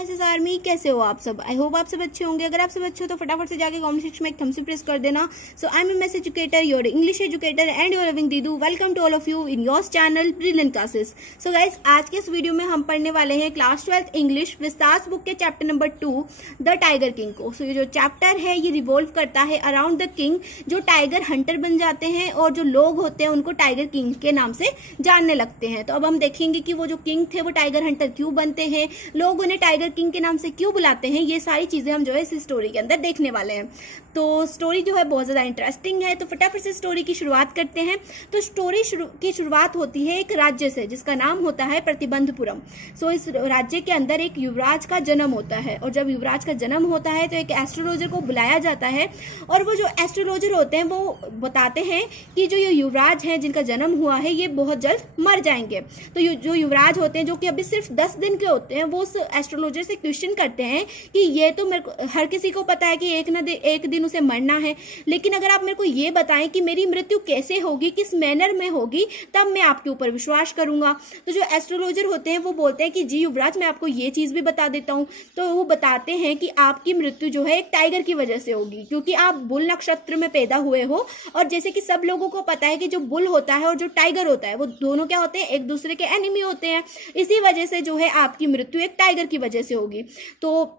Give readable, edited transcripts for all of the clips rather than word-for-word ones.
SS army, कैसे हो आप सब। आई होप आप सब अच्छे होंगे। अगर आप सब अच्छे हो तो फटाफट से जाके कमेंट सेक्शन में एक थम्स अप प्रेस कर देना। So I am MS educator, your English educator and your loving दीदू। Welcome to all of you in your channel Brilliant Classes. So guys, आज के इस वीडियो में हम पढ़ने वाले हैं क्लास 12th इंग्लिश विस्तार बुक के chapter number 2 The Tiger King को। सो ये जो चैप्टर है ये रिवॉल्व करता है अराउंड द किंग, जो टाइगर हंटर बन जाते हैं और जो लोग होते हैं उनको टाइगर किंग के नाम से जानने लगते हैं। तो अब हम देखेंगे कि वो जो किंग थे वो टाइगर हंटर क्यों बनते हैं, लोग उन्हें टाइगर किंग के नाम से क्यों बुलाते हैं, ये सारी चीजें हम जो है इस स्टोरी के अंदर देखने वाले हैं। तो स्टोरी जो है बहुत ज्यादा इंटरेस्टिंग है। तो फटाफट से स्टोरी की शुरुआत करते हैं। तो स्टोरी की शुरुआत होती है एक राज्य से जिसका नाम होता है प्रतिबंधपुरम। सो इस राज्य के अंदर एक युवराज का जन्म होता है, और जब युवराज का जन्म होता है तो एक एस्ट्रोलॉजर को बुलाया जाता है, और वो जो एस्ट्रोलॉजर होते हैं वो बताते हैं कि जो ये युवराज हैं जिनका जन्म हुआ है ये बहुत जल्द मर जाएंगे। तो जो युवराज होते हैं जो कि अभी सिर्फ 10 दिन के होते हैं, वो उस एस्ट्रोलॉजर से क्वेश्चन करते हैं कि ये तो मेरे को हर किसी को पता है कि एक दिन उसे मरना है, लेकिन अगर आप मेरे को ये बताएं कि मेरी मृत्यु कैसे होगी, किस मैनर में होगी, तब मैं आपके ऊपर विश्वास करूंगा। तो जो एस्ट्रोलॉजर होते हैं वो बोलते हैं कि जी युवराज, मैं आपको ये चीज भी बता देता हूं। तो वो बताते हैं कि आपकी मृत्यु जो है एक टाइगर की वजह से होगी, क्योंकि आप बुल नक्षत्र में पैदा हुए हो, और जैसे कि सब लोगों को पता है कि जो बुल होता है और जो टाइगर होता है वो दोनों क्या होते हैं, एक दूसरे के एनिमी होते हैं। इसी वजह से जो है आपकी मृत्यु एक टाइगर की वजह से होगी। तो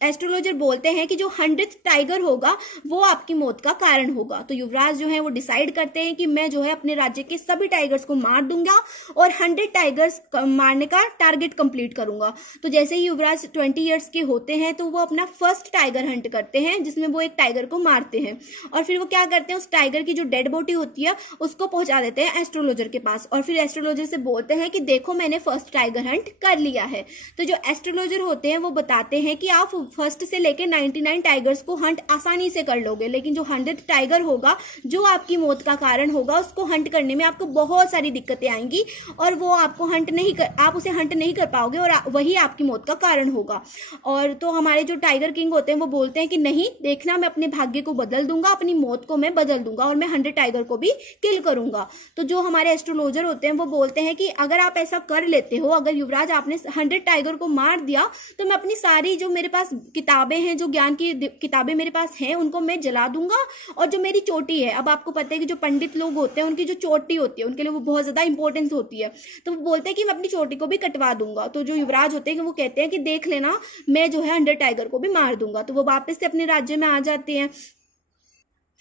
एस्ट्रोलॉजर बोलते हैं कि जो 100th टाइगर होगा वो आपकी मौत का कारण होगा। तो युवराज जो है वो डिसाइड करते हैं कि मैं जो है अपने राज्य के सभी टाइगर्स को मार दूंगा और 100 टाइगर्स मारने का टारगेट कंप्लीट करूंगा। तो जैसे ही युवराज 20 ईयर्स के होते हैं तो वो अपना फर्स्ट टाइगर हंट करते हैं, जिसमें वो एक टाइगर को मारते हैं, और फिर वो क्या करते हैं, उस टाइगर की जो डेड बॉडी होती है उसको पहुंचा देते हैं एस्ट्रोलॉजर के पास, और फिर एस्ट्रोलॉजर से बोलते हैं कि देखो मैंने फर्स्ट टाइगर हंट कर लिया है। तो जो एस्ट्रोलॉजर होते हैं वो बताते हैं कि आप फर्स्ट से लेकर 99 टाइगर्स को हंट आसानी से कर लोगे, लेकिन जो 100th टाइगर होगा जो आपकी मौत का कारण होगा उसको हंट करने में आपको बहुत सारी दिक्कतें आएंगी, और वो आपको आप उसे हंट नहीं कर पाओगे, और वही आपकी मौत का कारण होगा। और तो हमारे जो टाइगर किंग होते हैं वो बोलते हैं कि नहीं, देखना मैं अपने भाग्य को बदल दूंगा, अपनी मौत को मैं बदल दूंगा, और मैं 100 टाइगर को भी किल करूंगा। तो जो हमारे एस्ट्रोलॉजर होते हैं वो बोलते हैं कि अगर आप ऐसा कर लेते हो, अगर युवराज आपने 100 टाइगर को मार दिया, तो मैं अपनी सारी जो मेरे पास किताबें हैं, जो ज्ञान की किताबें मेरे पास हैं, उनको मैं जला दूंगा, और जो मेरी चोटी है, अब आपको पता है कि जो पंडित लोग होते हैं उनकी जो चोटी होती है उनके लिए वो बहुत ज्यादा इंपॉर्टेंस होती है, तो वो बोलते हैं कि मैं अपनी चोटी को भी कटवा दूंगा। तो जो युवराज होते हैं कि वो कहते हैं कि देख लेना, मैं जो है 100 टाइगर को भी मार दूंगा। तो वो वापस से अपने राज्य में आ जाते हैं।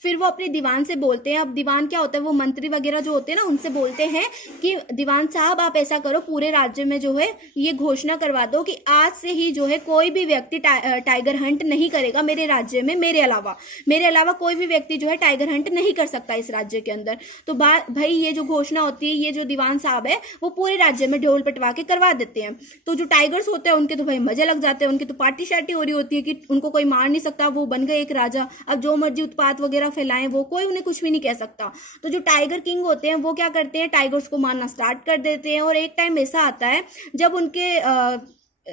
फिर वो अपने दीवान से बोलते हैं, अब दीवान क्या होता है, वो मंत्री वगैरह जो होते हैं ना, उनसे बोलते हैं कि दीवान साहब आप ऐसा करो, पूरे राज्य में जो है ये घोषणा करवा दो कि आज से ही जो है कोई भी व्यक्ति टाइगर हंट नहीं करेगा मेरे राज्य में, मेरे अलावा कोई भी व्यक्ति जो है टाइगर हंट नहीं कर सकता इस राज्य के अंदर। तो भाई ये जो घोषणा होती है, ये जो दीवान साहब है वो पूरे राज्य में ढोल पिटवा के करवा देते हैं। तो जो टाइगर्स होते हैं उनके तो भाई मजे लग जाते हैं, उनकी तो पार्टी शार्टी हो रही होती है कि उनको कोई मार नहीं सकता, वो बन गए एक राजा, अब जो मर्जी उत्पात वगैरह फैलाएं, वो कोई उन्हें कुछ भी नहीं कह सकता। तो जो टाइगर किंग होते हैं वो क्या करते हैं, टाइगर्स को मारना स्टार्ट कर देते हैं, और एक टाइम ऐसा आता है जब उनके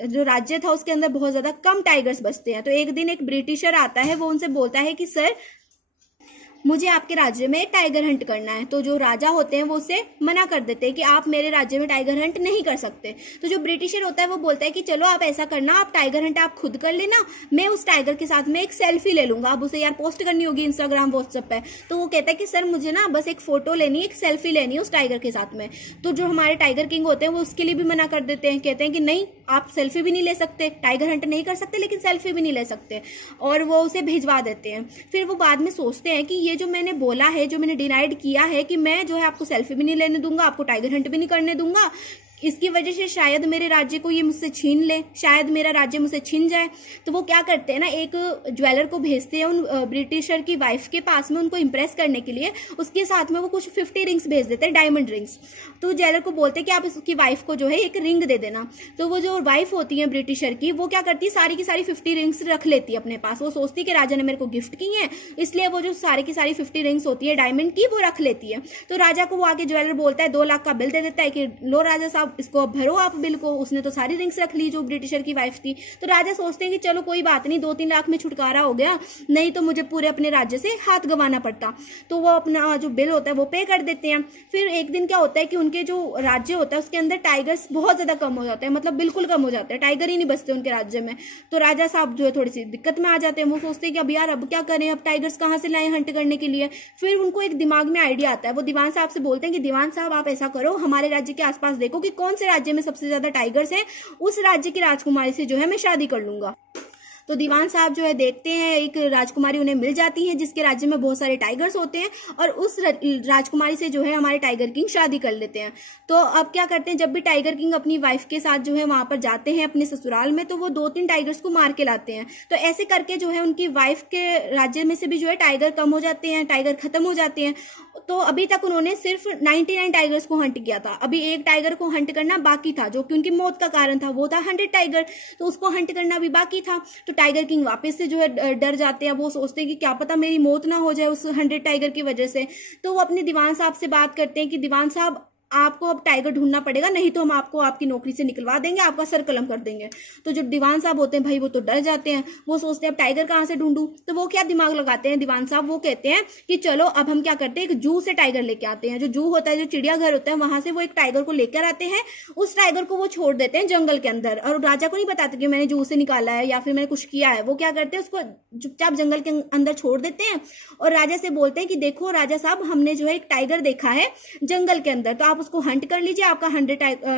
जो राज्य था उसके अंदर बहुत ज्यादा कम टाइगर्स बचते हैं। तो एक दिन एक ब्रिटिशर आता है, वो उनसे बोलता है कि सर मुझे आपके राज्य में टाइगर हंट करना है। तो जो राजा होते हैं वो उसे मना कर देते हैं कि आप मेरे राज्य में टाइगर हंट नहीं कर सकते। तो जो ब्रिटिशर होता है वो बोलता है कि चलो आप ऐसा करना, आप टाइगर हंट आप खुद कर लेना, मैं उस टाइगर के साथ में एक सेल्फी ले लूंगा। अब उसे यार पोस्ट करनी होगी इंस्टाग्राम व्हाट्सएप पे। तो वो कहता है कि सर मुझे ना बस एक फोटो लेनी है, एक सेल्फी लेनी है उस टाइगर के साथ में। तो जो हमारे टाइगर किंग होते हैं वो उसके लिए भी मना कर देते हैं, कहते हैं कि नहीं, आप सेल्फी भी नहीं ले सकते, टाइगर हंट नहीं कर सकते, लेकिन सेल्फी भी नहीं ले सकते, और वो उसे भिजवा देते हैं। फिर वो बाद में सोचते हैं कि ये जो मैंने बोला है, जो मैंने डिनाइड किया है कि मैं जो है आपको सेल्फी भी नहीं लेने दूंगा, आपको टाइगर हंट भी नहीं करने दूंगा, इसकी वजह से शायद मेरे राज्य को ये मुझसे छीन ले, शायद मेरा राज्य मुझसे छीन जाए। तो वो क्या करते हैं ना, एक ज्वेलर को भेजते हैं उन ब्रिटिशर की वाइफ के पास में, उनको इंप्रेस करने के लिए। उसके साथ में वो कुछ 50 रिंग्स भेज देते हैं, डायमंड रिंग्स। तो ज्वेलर को बोलते हैं कि आप उसकी वाइफ को जो है एक रिंग दे देना। तो वो जो वाइफ होती है ब्रिटिशर की, वो क्या करती है, सारी की सारी 50 रिंग्स रख लेती है अपने पास। वो सोचती है कि राजा ने मेरे को गिफ्ट की है, इसलिए वो जो सारी की सारी 50 रिंग्स होती है डायमंड की, वो रख लेती है। तो राजा को वो आके ज्वेलर बोलता है, 2 लाख का बिल दे देता है कि लो राजा साहब साहब इसको अब भरो आप बिल को। उसने तो सारी रिंग्स रख ली जो ब्रिटिशर की वाइफ थी। तो राजा सोचते हैं कि चलो कोई बात नहीं, 2-3 लाख में छुटकारा हो गया, नहीं तो मुझे पूरे अपने राज्य से हाथ गंवाना पड़ता। तो वो अपना जो बिल होता है वो पे कर देते हैं। फिर एक दिन क्या होता है कि उनके जो राज्य होता है उसके अंदर टाइगर्स बहुत ज्यादा कम हो जाते हैं, मतलब बिल्कुल कम हो जाते हैं, टाइगर ही नहीं बचते उनके राज्य में। तो राजा साहब जो है थोड़ी सी दिक्कत में आ जाते हैं। वो सोचते हैं कि अब यार अब क्या करें, अब टाइगर्स कहाँ से लाएं हंट करने के लिए। फिर उनको एक दिमाग में आइडिया आता है। वो दीवान साहब से बोलते हैं कि दीवान साहब आप ऐसा करो, हमारे राज्य के आसपास देखो कि कौन से राज्य में सबसे ज्यादा टाइगर्स हैं, उस राज्य की राजकुमारी से जो है मैं शादी कर लूंगा। तो दीवान साहब जो है देखते हैं एक राजकुमारी उन्हें मिल जाती है जिसके राज्य में बहुत सारे टाइगर्स होते हैं, और उस राजकुमारी से जो है हमारे टाइगर किंग शादी कर लेते हैं। तो अब क्या करते हैं, जब भी टाइगर किंग अपनी वाइफ के साथ जो है वहां पर जाते हैं अपने ससुराल में, तो वो 2-3 टाइगर्स को मार के लाते हैं। तो ऐसे करके जो है उनकी वाइफ के राज्य में से भी जो है टाइगर कम हो जाते हैं, टाइगर खत्म हो जाते हैं। तो अभी तक उन्होंने सिर्फ 99 टाइगर्स को हंट किया था, अभी एक टाइगर को हंट करना बाकी था जो कि उनकी मौत का कारण था, वो था 100 टाइगर। तो उसको हंट करना भी बाकी था। तो टाइगर किंग वापस से जो है डर जाते हैं। वो सोचते हैं कि क्या पता मेरी मौत ना हो जाए उस 100 टाइगर की वजह से। तो वो अपने दीवान साहब से बात करते हैं कि दीवान साहब आपको अब टाइगर ढूंढना पड़ेगा, नहीं तो हम आपको आपकी नौकरी से निकलवा देंगे, आपका सर कलम कर देंगे। तो जो दीवान साहब होते हैं भाई वो तो डर जाते हैं। वो सोचते हैं अब टाइगर कहाँ से ढूंढूं। तो वो क्या दिमाग लगाते हैं दीवान साहब, वो कहते हैं कि चलो अब हम क्या करते हैं, एक जू से टाइगर लेके आते हैं। जो जू होता है, जो चिड़ियाघर होता है, वहां से वो एक टाइगर को लेकर आते हैं। उस टाइगर को वो छोड़ देते हैं जंगल के अंदर, और राजा को नहीं बताते कि मैंने जू से निकाला है या फिर मैंने कुछ किया है। वो क्या करते हैं, उसको चुपचाप जंगल के अंदर छोड़ देते हैं और राजा से बोलते हैं कि देखो राजा साहब, हमने जो है एक टाइगर देखा है जंगल के अंदर, तो आप उसको हंट कर लीजिए, आपका 100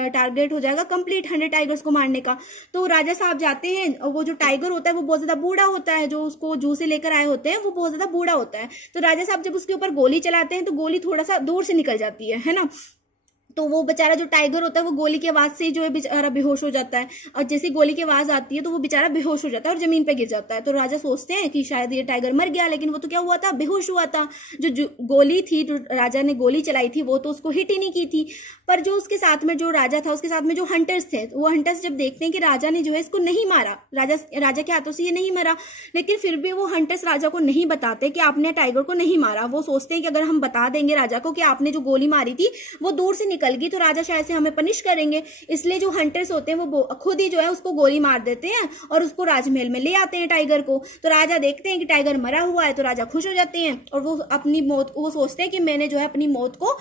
टारगेट हो जाएगा कंप्लीट 100 टाइगर्स को मारने का। तो राजा साहब जाते हैं, और वो जो टाइगर होता है वो बहुत ज्यादा बूढ़ा होता है, जो उसको जू से लेकर आए होते हैं वो बहुत ज्यादा बूढ़ा होता है। तो राजा साहब जब उसके ऊपर गोली चलाते हैं तो गोली थोड़ा सा दूर से निकल जाती है ना। तो वो बेचारा जो टाइगर होता है वो गोली की आवाज से ही जो है बेचारा बेहोश हो जाता है, और जैसे गोली की आवाज आती है तो वो बेचारा बेहोश हो जाता है और जमीन पे गिर जाता है। तो राजा सोचते हैं कि शायद ये टाइगर मर गया, लेकिन वो तो क्या हुआ था, बेहोश हुआ था। जो गोली थी, जो राजा ने गोली चलाई थी, वो तो उसको हिट ही नहीं की थी। पर जो उसके साथ में जो राजा था, उसके साथ में जो हंटर्स थे, वो हंटर्स जब देखते हैं कि राजा ने जो है इसको नहीं मारा, राजा के हाथों से ये नहीं मरा, लेकिन फिर भी वो हंटर्स राजा को नहीं बताते कि आपने टाइगर को नहीं मारा। वो सोचते हैं कि अगर हम बता देंगे राजा को कि आपने जो गोली मारी थी वो दूर से निकल गई तो राजा शायद से हमें पनिश करेंगे। इसलिए जो हंटर्स होते हैं वो खुद ही जो है उसको गोली मार देते हैं और उसको राजमहल में ले आते हैं टाइगर को। तो राजा देखते हैं कि टाइगर मरा हुआ है, तो राजा खुश हो जाते हैं और वो अपनी मौत, वो सोचते हैं कि मैंने जो है अपनी मौत को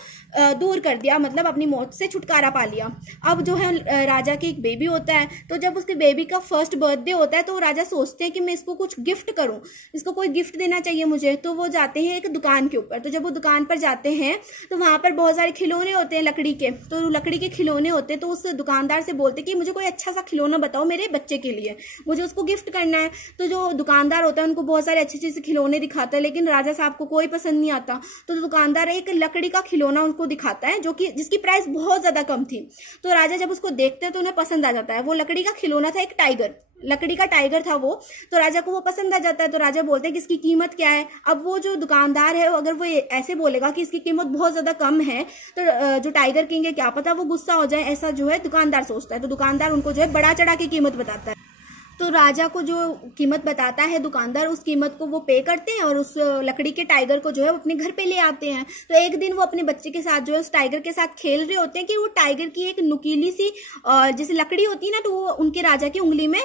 दूर कर दिया, मतलब अपनी मौत से छुटकारा पा लिया। अब जो है राजा की एक बेबी होता है, तो जब उसके बेबी का फर्स्ट बर्थडे होता है तो राजा सोचते हैं कि मैं इसको कुछ गिफ्ट करूं, इसको कोई गिफ्ट देना चाहिए मुझे। तो वो जाते हैं एक दुकान के ऊपर। तो जब वो दुकान पर जाते हैं तो वहां पर बहुत सारे खिलौने होते हैं लकड़ी के, तो लकड़ी के खिलौने होते हैं। तो उस दुकानदार से बोलते कि मुझे कोई अच्छा सा खिलौना बताओ मेरे बच्चे के लिए, मुझे उसको गिफ्ट करना है। तो जो दुकानदार होता है उनको बहुत सारे अच्छे अच्छे से खिलौने दिखाता है, लेकिन राजा साहब को कोई पसंद नहीं आता। तो दुकानदार एक लकड़ी का खिलौना उनको दिखाता है जो कि जिसकी प्राइस बहुत ज्यादा कम थी। तो राजा जब उसको देखते हैं तो उन्हें पसंद आ जाता है। वो लकड़ी का खिलौना था, एक टाइगर, लकड़ी का टाइगर था वो। तो राजा को वो पसंद आ जाता है। तो राजा बोलते हैं कि इसकी कीमत क्या है। अब वो जो दुकानदार है अगर वो ऐसे बोलेगा कि इसकी कीमत बहुत ज्यादा कम है तो जो टाइगर किंग है क्या पता वो गुस्सा हो जाए, ऐसा जो है दुकानदार सोचता है। तो दुकानदार उनको जो है बढ़ा चढ़ा के कीमत बताता है। तो राजा को जो कीमत बताता है दुकानदार, उस कीमत को वो पे करते हैं और उस लकड़ी के टाइगर को जो है अपने घर पे ले आते हैं। तो एक दिन वो अपने बच्चे के साथ जो है उस टाइगर के साथ खेल रहे होते हैं कि वो टाइगर की एक नुकीली सी जैसे लकड़ी होती है ना, तो वो उनके राजा की उंगली में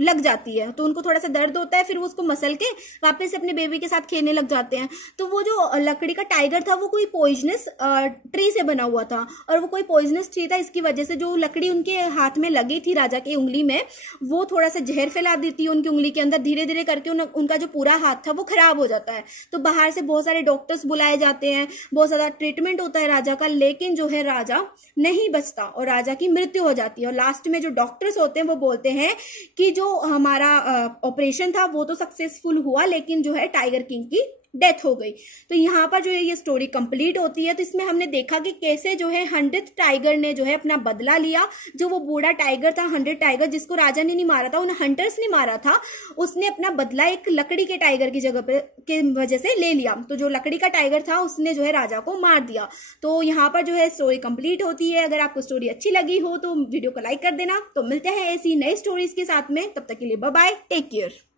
लग जाती है। तो उनको थोड़ा सा दर्द होता है, फिर वो उसको मसल के वापस से अपने बेबी के साथ खेलने लग जाते हैं। तो वो जो लकड़ी का टाइगर था वो कोई पॉइजनस ट्री से बना हुआ था, और वो कोई पॉइजनस ट्री था, इसकी वजह से जो लकड़ी उनके हाथ में लगी थी राजा की उंगली में, वो थोड़ा सा जहर फैला देती है उनकी उंगली के अंदर। धीरे धीरे करके उनका जो पूरा हाथ था वो खराब हो जाता है। तो बाहर से बहुत सारे डॉक्टर्स बुलाए जाते हैं, बहुत ज्यादा ट्रीटमेंट होता है राजा का, लेकिन जो है राजा नहीं बचता और राजा की मृत्यु हो जाती है। और लास्ट में जो डॉक्टर्स होते हैं वो बोलते हैं कि जो हमारा ऑपरेशन था वो तो सक्सेसफुल हुआ, लेकिन जो है टाइगर किंग की डेथ हो गई। तो यहाँ पर जो है ये स्टोरी कंप्लीट होती है। तो इसमें हमने देखा कि कैसे जो है 100th टाइगर ने जो है अपना बदला लिया। जो वो बूढ़ा टाइगर था, 100 टाइगर, जिसको राजा ने नहीं मारा था, उन हंटर्स ने मारा था, उसने अपना बदला एक लकड़ी के टाइगर की जगह पे के वजह से ले लिया। तो जो लकड़ी का टाइगर था उसने जो है राजा को मार दिया। तो यहाँ पर जो है स्टोरी कंप्लीट होती है। अगर आपको स्टोरी अच्छी लगी हो तो वीडियो को लाइक कर देना। तो मिलते हैं ऐसी नई स्टोरीज के साथ में, तब तक के लिए बाय बाय, टेक केयर।